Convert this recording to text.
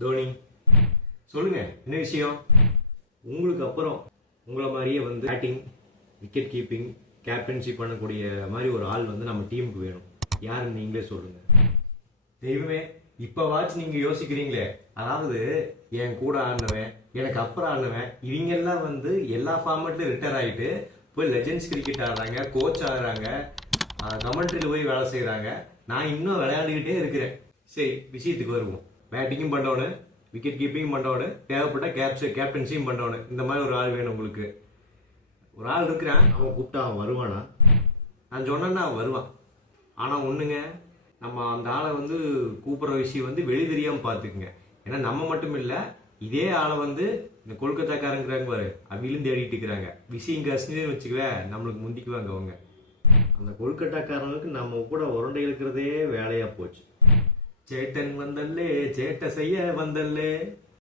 தோனி சொல்லுங்க, என்ன விஷயம்? உங்களுக்கு அப்புறம் உங்களை மாதிரியே வந்து பேட்டிங், விக்கெட் கீப்பிங், கேப்டன்ஷிப் பண்ணக்கூடிய மாதிரி ஒரு ஆள் வந்து நம்ம டீமுக்கு வேணும். யாருன்னு நீங்களே சொல்லுங்க. தெய்வமே, இப்ப வாட்ச் நீங்க யோசிக்கிறீங்களே, அதாவது என் கூட ஆடினவன், எனக்கு அப்புறம் ஆடினவன், இவங்க எல்லாம் வந்து எல்லா ஃபார்மேட்லயும் ரிட்டையர் ஆயிட்டு போய் லெஜெண்ட்ஸ் கிரிக்கெட் ஆடுறாங்க, கோச் ஆடுறாங்க, கமெண்ட்ரியில் போய் வேலை செய்யறாங்க. நான் இன்னும் விளையாண்டுக்கிட்டே இருக்கிறேன். சரி, விஷயத்துக்கு வருவோம். பேட்டிங்கும் பண்ணவனு, விக்கெட் கீப்பிங் பண்ணவனு, தேவைப்பட்ட கேப்டன்சியும் பண்ணவனு. இந்த மாதிரி ஒரு ஆள் வேணும் உங்களுக்கு. ஒரு ஆள் இருக்கிறான், அவன் கூப்பிட்டா அவன் வருவானா? நான் சொன்னேன்னா அவன் வருவான். ஆனா ஒண்ணுங்க, நம்ம அந்த ஆளை வந்து கூப்பிடுற விஷயம் வந்து வெளி தெரியாம பாத்துக்குங்க. ஏன்னா நம்ம மட்டும் இல்ல, இதே ஆளை வந்து இந்த கொல்கத்தாக்காரங்கிறாங்க பாரு, அவங்களும் தேடிட்டு இருக்கிறாங்க. விஷயம் கசினு வச்சுக்கவே, நம்மளுக்கு முந்திக்குவாங்க அவங்க. அந்த கொல்கட்டாக்காரனுக்கு நம்ம கூட உருண்டை இழுக்கிறதே வேலையா போச்சு. சேட்டன் வந்தல்லே, சேட்டை செய்ய வந்தல்லே.